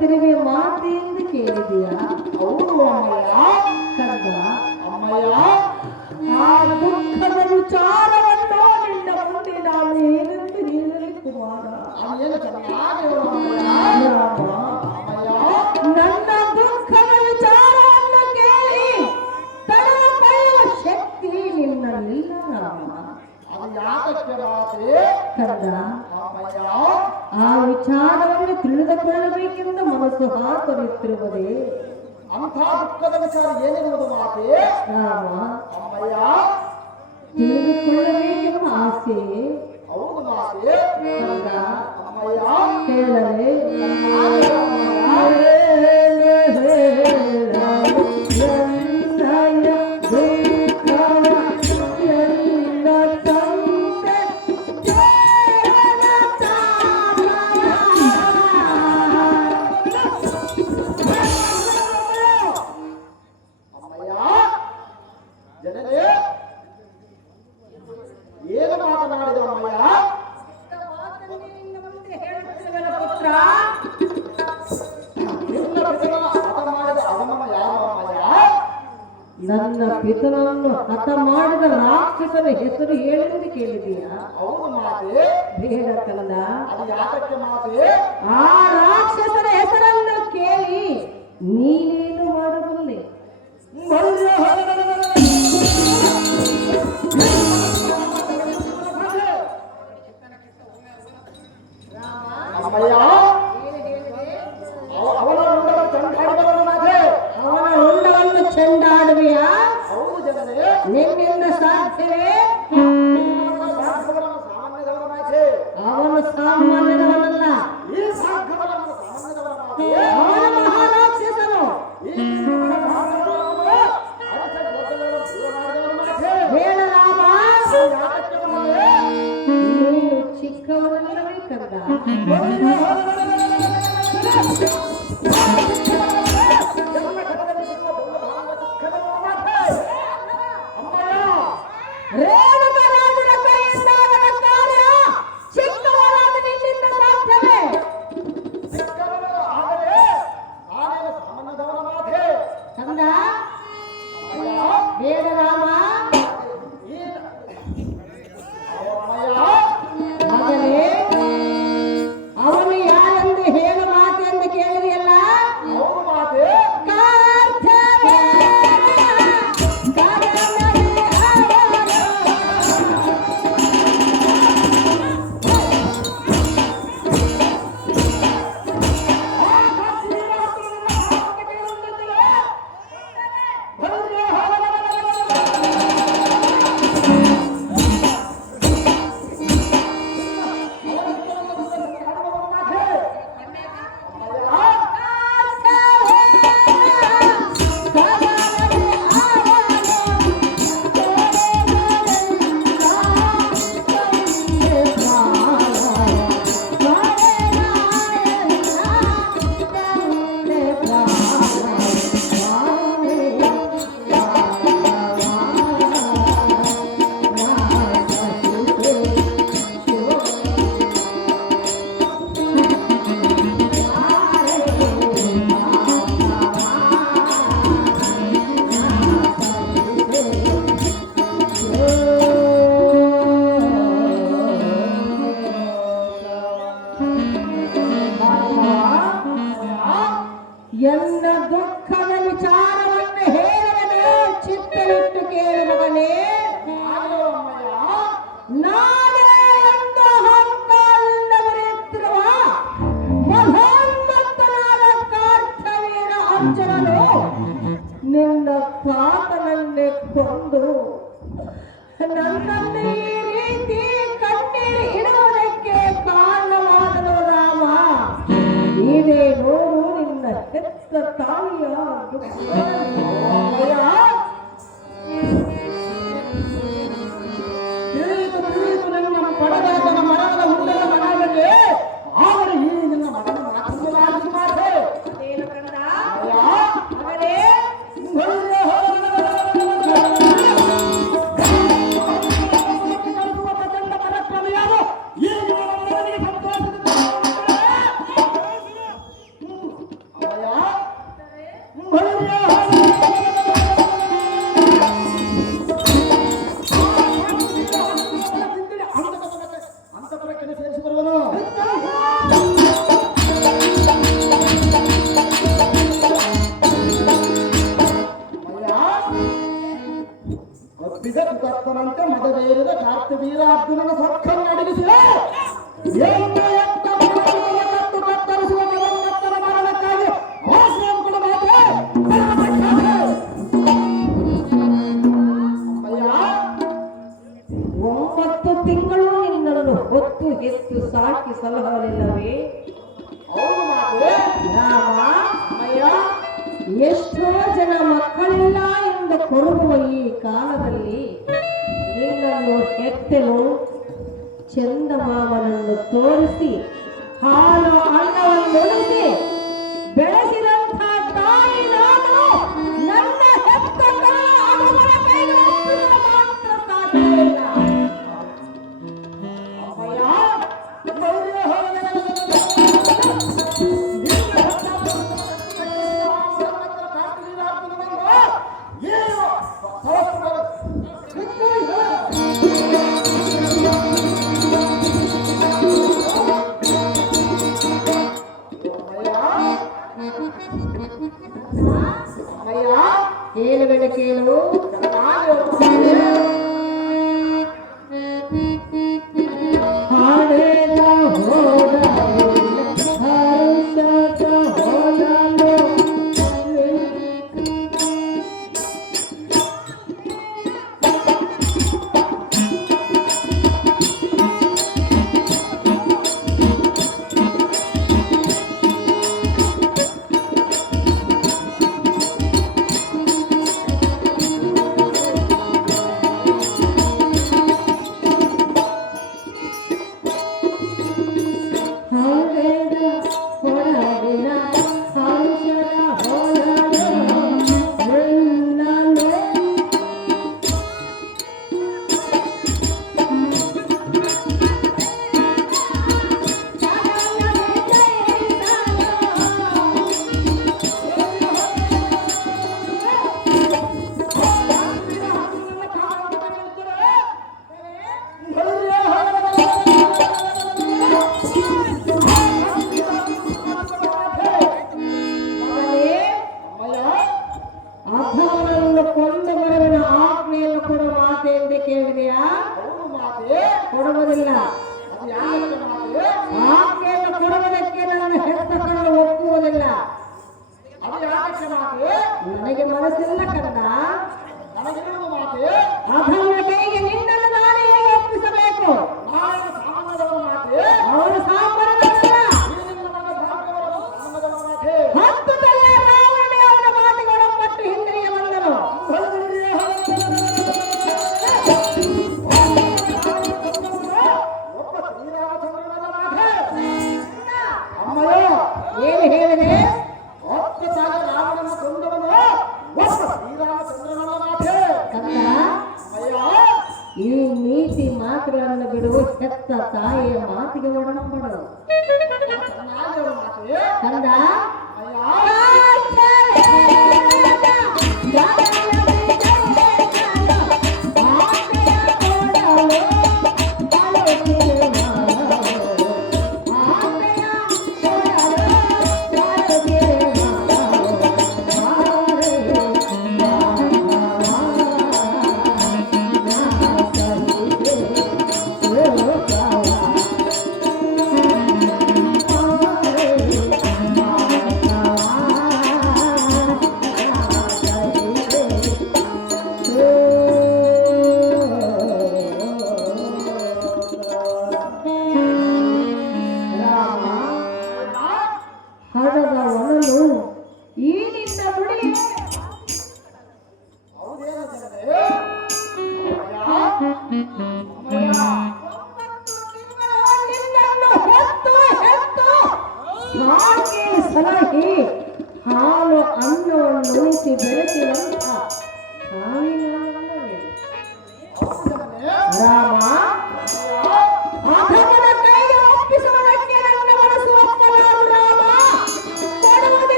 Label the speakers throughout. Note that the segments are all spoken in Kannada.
Speaker 1: திரும்பி
Speaker 2: மாற்றி
Speaker 1: ಆ ವಿಚಾರವನ್ನು ತಿಳಿದುಕೊಳ್ಳಬೇಕೆಂದು ಮನಸ್ಸು ಹಾಕುತ್ತಿರುವುದೇ
Speaker 2: ಅಂಥ ದುಃಖದ ವಿಚಾರ ಏನಿರುವುದು ಮಾತೆ
Speaker 1: ರಾಮ
Speaker 2: ಅಮ್ಮಯ್ಯ
Speaker 1: ತಿಳಿದುಕೊಳ್ಳಬೇಕೆಂಬ ಆಸೆ
Speaker 2: ಹೌದು ಮಾತೆ ಅಮ್ಮಯ್ಯ
Speaker 1: ಕೇಳಲೇ
Speaker 2: ಆತ ಮಾಡಿದ
Speaker 1: ರಾಕ್ಷಸನ ಹೆಸರು ಹೇಳಿದ್ರೆ ಕೇಳಿದೀಯಾ
Speaker 2: ಹೌದು ಮಾತೆ.
Speaker 1: ಬೇಡ ಕಂದ
Speaker 2: ಅದು ಯಾತಕ್ಕೆ ಮಾತೆ?
Speaker 1: ಆ ರಾಕ್ಷಸನ ಹೆಸರನ್ನು ಕೇಳಿ ನೀನು የሚናገር It's the Thalion. ఏలు వెళ్ళకేలు ಮಾತುಗಳನ್ನು ಬಿಡುವು ಹೆತ್ತ ತಾಯಿಯ ಮಾತಿಗೆ ಒಡನಾಡು ಕಂದ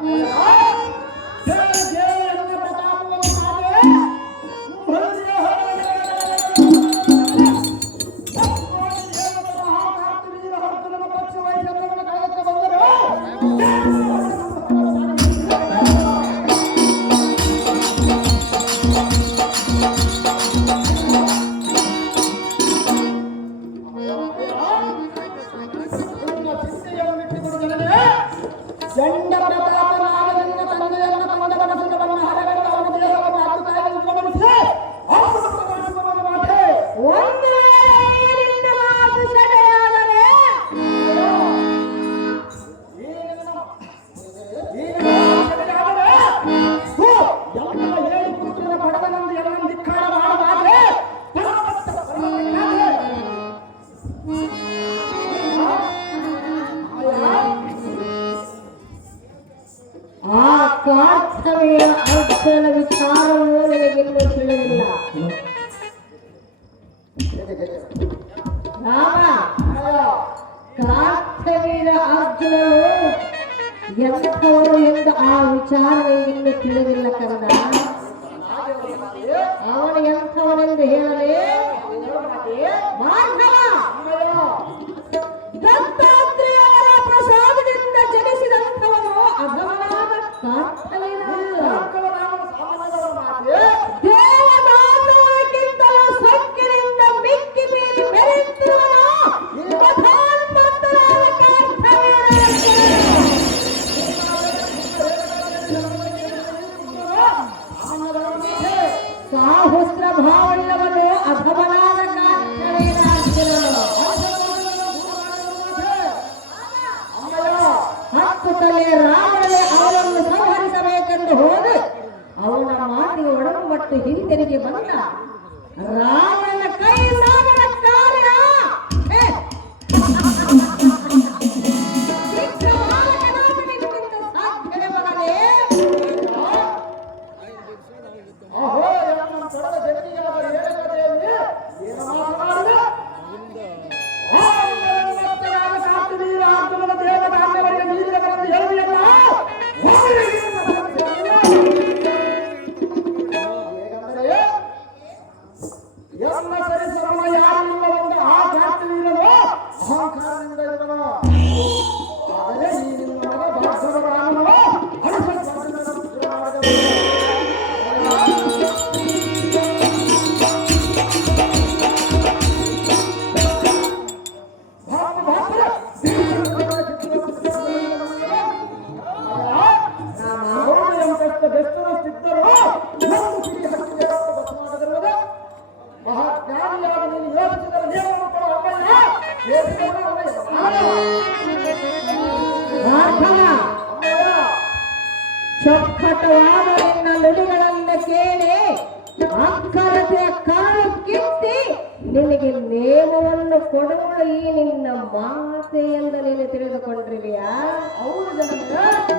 Speaker 1: Sen
Speaker 2: gel.
Speaker 1: ಆ ಕಾರ್ತವ್ಯ ಅಕ್ಷರ ವಿಚಾರವೂ ನಿನಗಿನ್ನೂ ತಿಳಿದಿಲ್ಲ. ರಾಮ ಕಾರ್ತವೀರ ಅರ್ಜುನನು ಎಂಥವರು ಎಂದು ಆ ವಿಚಾರ ಇನ್ನು ತಿಳಿದಿಲ್ಲ ಕನ್ನಡ. ಅವನು ಎಂಥವನೆಂದು ಹೇಳಲೇ ಹತ್ತು ತಲೆ ರಾವಣನೇ ಅವನನ್ನು ಸಂಹರಿಸಬೇಕೆಂದು ಹೋಗಿ ಅವನ ಮಾತಿಗೆ ಒಡಂಬಟ್ಟು ಹಿಂದಿರುಗಿ ಬಂದ ರಾವಣನ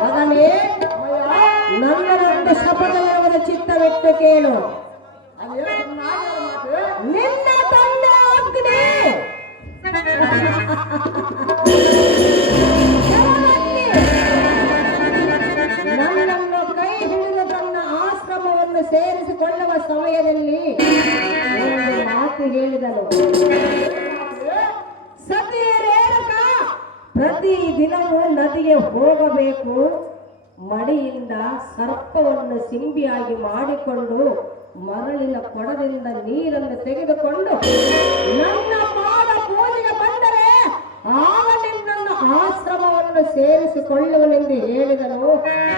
Speaker 1: ಮಗನೇ ನನ್ನದೊಂದು ಚಿತ್ತ ಚಿತ್ತವಿಟ್ಟು ಕೇಳು. ನಿನ್ನ ತಂದೆ ಅಗ್ನಿ ನನ್ನನ್ನು ಕೈ ಹಿಡಿದು ತನ್ನ ಆಶ್ರಮವನ್ನು ಸೇರಿಸಿಕೊಳ್ಳುವ ಸಮಯದಲ್ಲಿ ಮಾತು ಹೇಳಿದನು ಸತಿ ರೇಣುಕ ಪ್ರತಿ ದಿನವೂ ನದಿಗೆ ಹೋಗಬೇಕು. ಮಡಿಯಿಂದ ಸರ್ಪವನ್ನು ಸಿಂಬಿಯಾಗಿ ಮಾಡಿಕೊಂಡು ಮರಳಿನ ಕೊಡದಿಂದ ನೀರನ್ನು ತೆಗೆದುಕೊಂಡು ನನ್ನ ಪಾದ ಪೂಜೆಗೆ ಬಂದರೆ ಆಗ ನಿನ್ನ ಆಶ್ರಮವನ್ನು ಸೇರಿಸಿಕೊಳ್ಳುವನೆಂದು ಹೇಳಿದನು.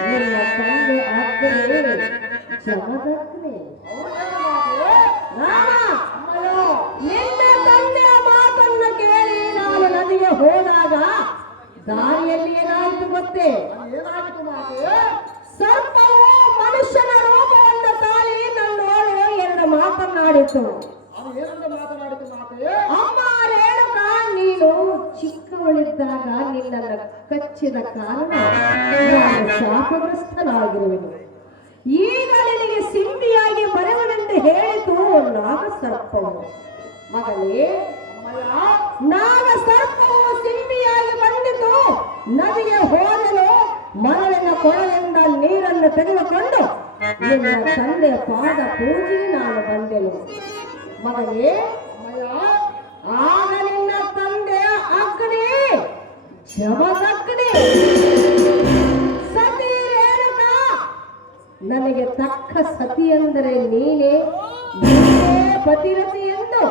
Speaker 1: ನಿನ್ನ ತಂದೆ ಅಗ್ನಿ ಜಮದಗ್ನಿ ದಾರಿಯಲ್ಲಿ ಏನಾಯಿತು ಗೊತ್ತೇ?
Speaker 2: ಏನಾಯಿತು ಮಾತೆ
Speaker 1: ಸರ್ಪವು ಮನುಷ್ಯನ ರೂಪವನ್ನು ತಾಳಿ ನನ್ನೋಳು ಎರಡು ಮಾತನಾಡಿತು
Speaker 2: ಮಾತನಾಡಿತು ಮಾತು
Speaker 1: ನೀನು ಚಿಕ್ಕವಳಿದ್ದಾಗ ನಿನ್ನನ್ನು ಕಚ್ಚಿದ ಕಾರಣ ನಾನು ಶಾಪಗ್ರಸ್ತನಾಗಿರುವೆನು. ಈಗ ನಿನಗೆ ಸಿಂಬಿಯಾಗಿ ಬರುವನೆಂದು ಹೇಳಿತು ನಾಗ ಸರ್ಪವು ಮಗನೇ ನಾಗ ಸರ್ಪವು ಸಿಂಬಿಯಾಗಿ ಬಂದಿತು ನದಿಗೆ ಹೋದನು ಕೊಳಲಿಂದ ನೀರನ್ನು ತೆಗೆದುಕೊಂಡು ನಿನ್ನ ತಂದೆಯ ಪಾದ ಪೂಜೆ ನಾನು ಬಂದೆನು. ಮಗನೇ ಆಗ ನಿನ್ನ ತಂದೆಯ ಅಗ್ನಿ ಶವದಗ್ನಿ ಸತಿ ನನಗೆ ತಕ್ಕ ಸತಿ ಎಂದರೆ ನೀನೇ ಪತಿರತಿ ಎಂದು.